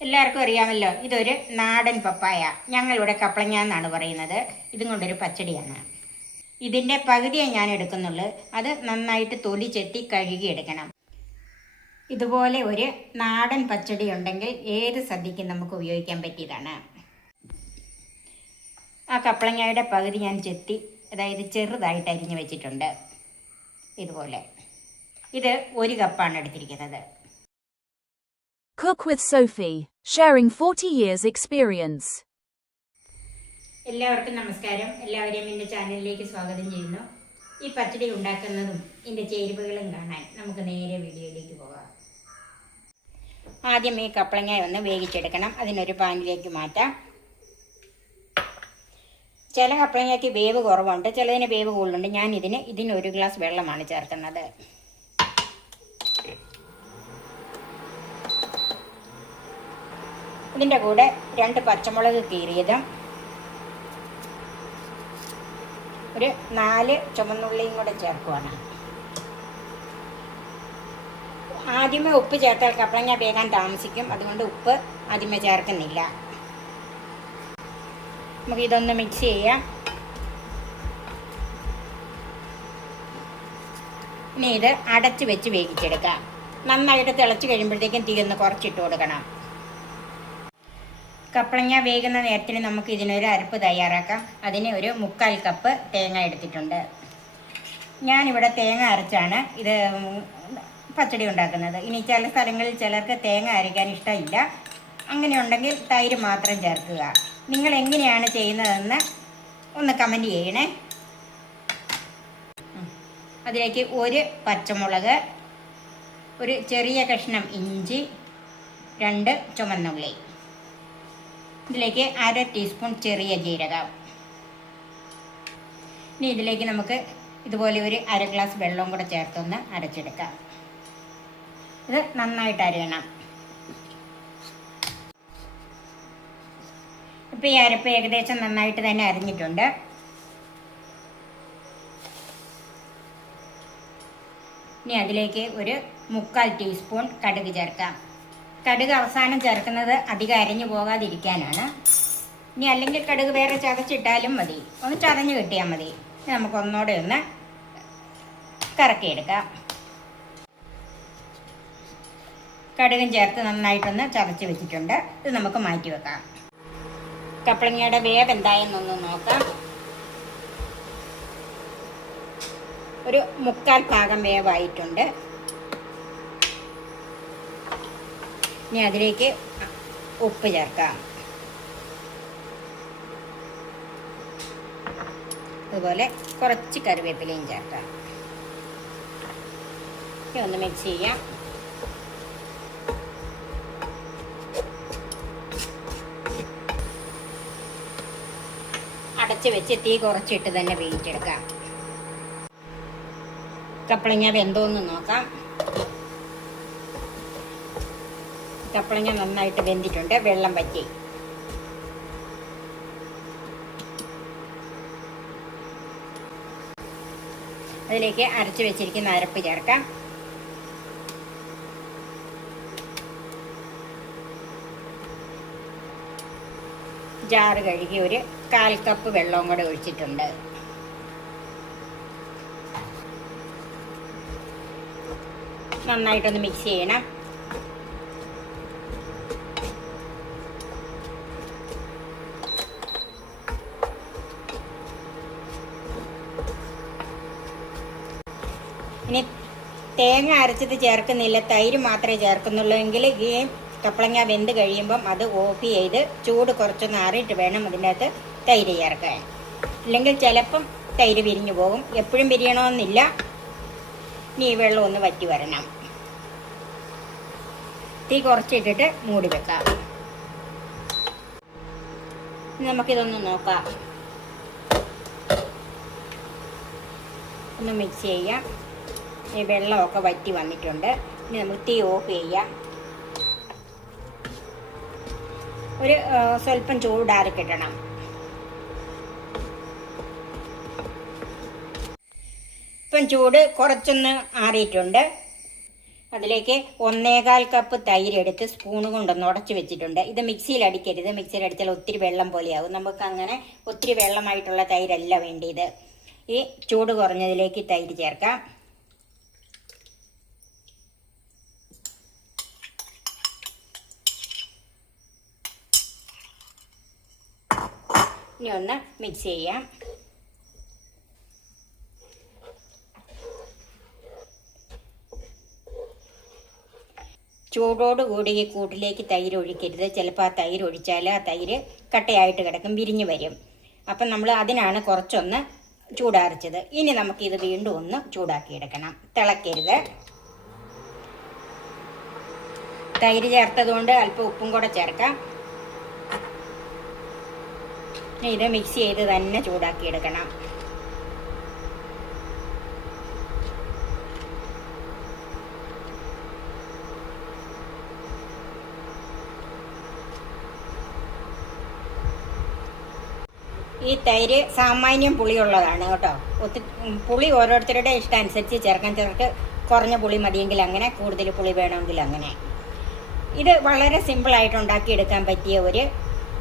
എല്ലാവർക്കും അറിയാമല്ലോ ഇതൊരു നാടൻ പപ്പായ. ഞങ്ങളിവിടെ കപ്പളങ്ങ എന്നാണ് പറയുന്നത്. ഇതും കൊണ്ടൊരു പച്ചടിയാണ്. ഇതിന്റെ പകുതിയെ ഞാൻ എടുക്കുന്നുള്ളൂ. അത് നന്നായിട്ട് തൊലി ചെത്തി കഴുകി എടുക്കണം. ഇതുപോലെ ഒരു നാടൻ പച്ചടി ഉണ്ടെങ്കിൽ ഏത് സദ്യക്കും നമുക്ക് ഉപയോഗിക്കാൻ പറ്റിയതാണ്. ആ കപ്പളങ്ങയുടെ പകുതി ഞാൻ ചെത്തി അതായത് ചെറുതായിട്ട് അരിഞ്ഞു വെച്ചിട്ടുണ്ട്. ഇതുപോലെ. ഇത് ഒരു കപ്പാണ് എടുത്തിരിക്കുന്നത്. Cook with Sophie, sharing 40 years experience. എല്ലാവർക്കും നമസ്കാരം. എല്ലാവരെയും എന്റെ ചാനലിലേക്ക് സ്വാഗതം ചെയ്യുന്നു. ഈ പച്ചടി ഉണ്ടാക്കുന്നതും ഇതിന്റെ ചേരുവകളും കാണാൻ നമുക്ക് നേരെ വീഡിയോയിലേക്ക് പോകാം. ആദ്യം ഈ കപ്പളങ്ങ ഒന്ന് വേവിച്ചെടുക്കണം. അതിനൊരു പാനിലേക്ക് മാറ്റാം. ചില കപ്പളങ്ങയ്ക്ക് വേവ് കുറവുണ്ട്. ചിലതിന് വേവ് കൂടുതലുണ്ട്. ഞാൻ ഇതിന് ഇതിന് ഒരു ഗ്ലാസ് വെള്ളമാണ് ചേർക്കുന്നത്. ഇതിന്റെ കൂടെ രണ്ട് പച്ചമുളക് കീറിയതും. ഒരു നാല് ചുമന്നുള്ളിയും കൂടെ ചേർക്കുവാണ്. ആദ്യമേ ഉപ്പ് ചേർത്താൽ കപ്പളങ്ങ വേഗം താമസിക്കും. അതുകൊണ്ട് ഉപ്പ് ആദ്യമേ ചേർക്കുന്നില്ല. നമുക്ക് ഇതൊന്ന് മിക്സ് ചെയ്യാം. ഇനി ഇത് അടച്ച് വെച്ച് വേവിച്ചെടുക്കാം. നന്നായിട്ട് തിളച്ച് കഴിയുമ്പോഴത്തേക്കും തീ ഒന്ന് കുറച്ചിട്ട് കൊടുക്കണം. കപ്പളങ്ങ വേകുന്ന നേരത്തിന് നമുക്ക് ഇതിനൊരു അരപ്പ് തയ്യാറാക്കാം. അതിന് ഒരു മുക്കാൽ കപ്പ് തേങ്ങ എടുത്തിട്ടുണ്ട്. ഞാനിവിടെ തേങ്ങ അരച്ചാണ്. ഇത് പച്ചടി ഉണ്ടാക്കുന്നത്. ഇനി ചില സ്ഥലങ്ങളിൽ ചിലർക്ക് തേങ്ങ അരയ്ക്കാൻ ഇഷ്ടമില്ല. അങ്ങനെ ഉണ്ടെങ്കിൽ തൈര് മാത്രം ചേർക്കുക. നിങ്ങൾ എങ്ങനെയാണ് ചെയ്യുന്നതെന്ന് ഒന്ന് കമന്റ് ചെയ്യണേ. അതിലേക്ക് ഒരു പച്ചമുളക് ഒരു ചെറിയ കഷ്ണം ഇഞ്ചി രണ്ട് ചുമന്നുള്ളി. ഇതിലേക്ക് അര ടീസ്പൂൺ ചെറിയ ജീരകം. ഇനി ഇതിലേക്ക് നമുക്ക് ഇതുപോലെ ഒരു അര ഗ്ലാസ് വെള്ളവും കൂടെ ചേർത്തൊന്ന് അരച്ചെടുക്കാം. ഇത് നന്നായിട്ട് അരയണം. ഇപ്പം ഈ അരപ്പ് ഏകദേശം നന്നായിട്ട് തന്നെ അരിഞ്ഞിട്ടുണ്ട്. ഇനി അതിലേക്ക് ഒരു മുക്കാൽ ടീസ്പൂൺ കടുക് ചേർക്കാം. കടുക് അവസാനം ചേർക്കുന്നത് അധികം അരഞ്ഞു പോകാതിരിക്കാനാണ്. ഇനി അല്ലെങ്കിൽ കടുക് വേറെ ചതച്ചിട്ടാലും മതി. ഒന്ന് ചതഞ്ഞ് കിട്ടിയാൽ മതി. നമുക്ക് ഒന്നോടെ ഒന്ന് കറക്കിയെടുക്കാം. കടുകും ചേർത്ത് നന്നായിട്ടൊന്ന് ചതച്ച് വെച്ചിട്ടുണ്ട്. ഇത് നമുക്ക് മാറ്റി വെക്കാം. കപ്പളങ്ങയുടെ വേവ് എന്തായെന്നൊന്ന് നോക്കാം. ഒരു മുക്കാൽ ഭാഗം വേവായിട്ടുണ്ട്. ഇനി അതിലേക്ക് ഉപ്പ് ചേർക്കാം. അതുപോലെ കുറച്ച് കറിവേപ്പിലയും ചേർക്കാം. ഇനി ഒന്ന് മിക്സ് ചെയ്യാം. അടച്ച് വെച്ച് തീ കുറച്ചിട്ട് തന്നെ വേവിച്ചെടുക്കാം. കപ്പളിങ്ങ വെന്തോന്ന് നോക്കാം. കപ്പളങ്ങ നന്നായിട്ട് വെന്തിട്ടുണ്ട്. വെള്ളം പറ്റി അതിലേക്ക് അരച്ചു വെച്ചിരിക്കുന്ന അരപ്പ് ചേർക്കാം. ജാറ് കഴുകി ഒരു കാൽ കപ്പ് വെള്ളവും കൂടെ ഒഴിച്ചിട്ടുണ്ട്. നന്നായിട്ടൊന്ന് മിക്സ് ചെയ്യണം. ഇനി തേങ്ങ അരച്ചത് ചേർക്കുന്നില്ല തൈര് മാത്രമേ ചേർക്കുന്നുള്ളൂ എങ്കിൽ ഈ കപ്പളങ്ങ വെന്ത് കഴിയുമ്പം അത് ഓഫ് ചെയ്ത് ചൂട് കുറച്ചൊന്ന് ആറിയിട്ട് വേണം അതിന്റെ അകത്ത് തൈര് ചേർക്കാൻ. ഇല്ലെങ്കിൽ ചിലപ്പം തൈര് പിരിഞ്ഞു പോകും. എപ്പോഴും വിരിയണമെന്നില്ല. ഇനി ഈ വെള്ളം ഒന്ന് വറ്റി വരണം. തീ കുറച്ചിട്ടിട്ട് മൂടി വെക്കാം. നമുക്കിതൊന്ന് നോക്കാം. ഒന്ന് മിക്സ് ചെയ്യാം. ഈ വെള്ളമൊക്കെ വറ്റി വന്നിട്ടുണ്ട്. ഇനി നമുക്ക് തീ ഓഫ് ചെയ്യാം. ഒരു സ്വല്പം ചൂടാറി കിട്ടണം. ഇപ്പം ചൂട് കുറച്ചൊന്ന് ആറിയിട്ടുണ്ട് അതിലേക്ക് ഒന്നേകാൽ കപ്പ് തൈര് എടുത്ത് സ്പൂൺ കൊണ്ടൊന്ന് ഉടച്ച് വെച്ചിട്ടുണ്ട്. ഇത് മിക്സിയിൽ അടിക്കരുത്. മിക്സിയിൽ അടിച്ചാൽ ഒത്തിരി വെള്ളം പോലെയാവും. നമുക്ക് അങ്ങനെ ഒത്തിരി വെള്ളമായിട്ടുള്ള തൈരല്ല വേണ്ടിയത്. ഈ ചൂട് കുറഞ്ഞതിലേക്ക് തൈര് ചേർക്കാം. ഇനി ഒന്ന് മിക്സ് ചെയ്യാം ചൂടോടുകൂടി ഈ കൂട്ടിലേക്ക് തൈര് ഒഴിക്കരുത്. ചിലപ്പോൾ ആ തൈര് ഒഴിച്ചാൽ ആ തൈര് കട്ടയായിട്ട് കിടക്കും വിരിഞ്ഞു വരും. അപ്പം നമ്മൾ അതിനാണ് കുറച്ചൊന്ന് ചൂടാറിച്ചത്. ഇനി നമുക്കിത് വീണ്ടും ഒന്ന് ചൂടാക്കിയെടുക്കണം. തിളക്കരുത്. തൈര് ചേർത്തതുകൊണ്ട് അല്പം ഉപ്പും കൂടെ ചേർക്കാം. ഇത് മിക്സ് ചെയ്ത് തന്നെ ചൂടാക്കി എടുക്കണം. ഈ തൈര് സാമാന്യം പുളിയുള്ളതാണ് കേട്ടോ. ഒത്തിരി പുളി ഓരോരുത്തരുടെ ഇഷ്ടം അനുസരിച്ച് ചേർക്കാൻ ചിലർക്ക് കുറഞ്ഞ പുളി മതിയെങ്കിൽ അങ്ങനെ കൂടുതൽ പുളി വേണമെങ്കിൽ അങ്ങനെ. ഇത് വളരെ സിമ്പിളായിട്ട് ഉണ്ടാക്കിയെടുക്കാൻ പറ്റിയ ഒരു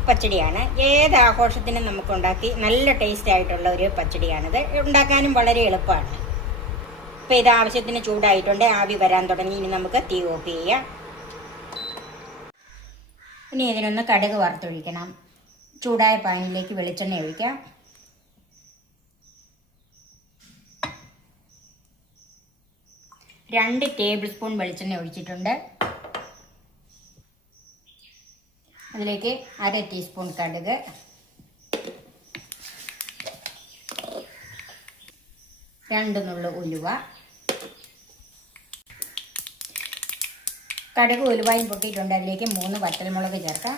പച്ചടിയാണ്. ഏത് ആഘോഷത്തിനും നമുക്ക് ഉണ്ടാക്കി നല്ല ടേസ്റ്റ് ആയിട്ടുള്ള ഒരു പച്ചടിയാണിത്. ഉണ്ടാക്കാനും വളരെ എളുപ്പമാണ്. ഇപ്പം ഇത് ആവശ്യത്തിന് ചൂടായിട്ടുണ്ട്. ആവി വരാൻ തുടങ്ങി. ഇനി നമുക്ക് തീ ഓഫ് ചെയ്യാം. ഇനി ഇതിനൊന്ന് കടുക് വറുത്തൊഴിക്കണം. ചൂടായ പാനിലേക്ക് വെളിച്ചെണ്ണ ഒഴിക്കാം. രണ്ട് ടേബിൾ സ്പൂൺ വെളിച്ചെണ്ണ ഒഴിച്ചിട്ടുണ്ട്. അതിലേക്ക് അര ടീസ്പൂൺ കടുക്. രണ്ട് നുള്ളു ഉലുവ. കടുക് ഉലുവായും പൊട്ടിയിട്ടുണ്ട്. അതിലേക്ക് മൂന്ന് വറ്റൽമുളക് ചേർക്കാം.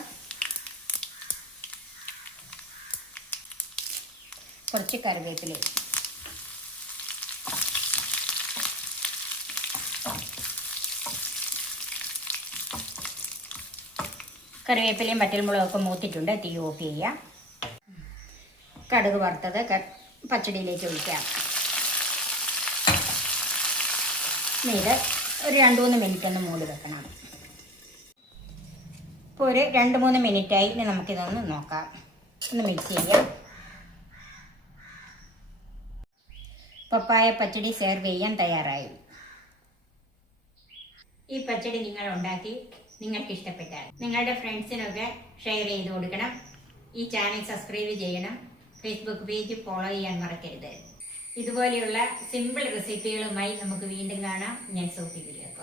കുറച്ച് കറിവേപ്പില കറിവേപ്പിലയും വറ്റൽമുളകും ഒക്കെ മൂത്തിട്ടുണ്ട്. തീ ഓഫ് ചെയ്യാം. കടുക് വറുത്തത് പച്ചടിയിലേക്ക് ഒഴിക്കാം. ഇത് ഒരു രണ്ട് മൂന്ന് മിനിറ്റ് ഒന്ന് മൂടി വെക്കണം. ഇപ്പോൾ ഒരു രണ്ട് മൂന്ന് മിനിറ്റായി ഇനി നമുക്കിതൊന്ന് നോക്കാം. ഒന്ന് മിക്സ് ചെയ്യാം. പപ്പായ പച്ചടി സെർവ് ചെയ്യാൻ തയ്യാറായി. ഈ പച്ചടി നിങ്ങൾ ഉണ്ടാക്കി നിങ്ങൾക്ക് ഇഷ്ടപ്പെട്ടാൽ നിങ്ങളുടെ ഫ്രണ്ട്സിനൊക്കെ ഷെയർ ചെയ്ത് കൊടുക്കണം. ഈ ചാനൽ സബ്സ്ക്രൈബ് ചെയ്യണം. ഫേസ്ബുക്ക് പേജ് ഫോളോ ചെയ്യാൻ മറക്കരുത്. ഇതുപോലെയുള്ള സിമ്പിൾ റെസിപ്പികളുമായി നമുക്ക് വീണ്ടും കാണാം. ഞാൻ സോഫി വില്യം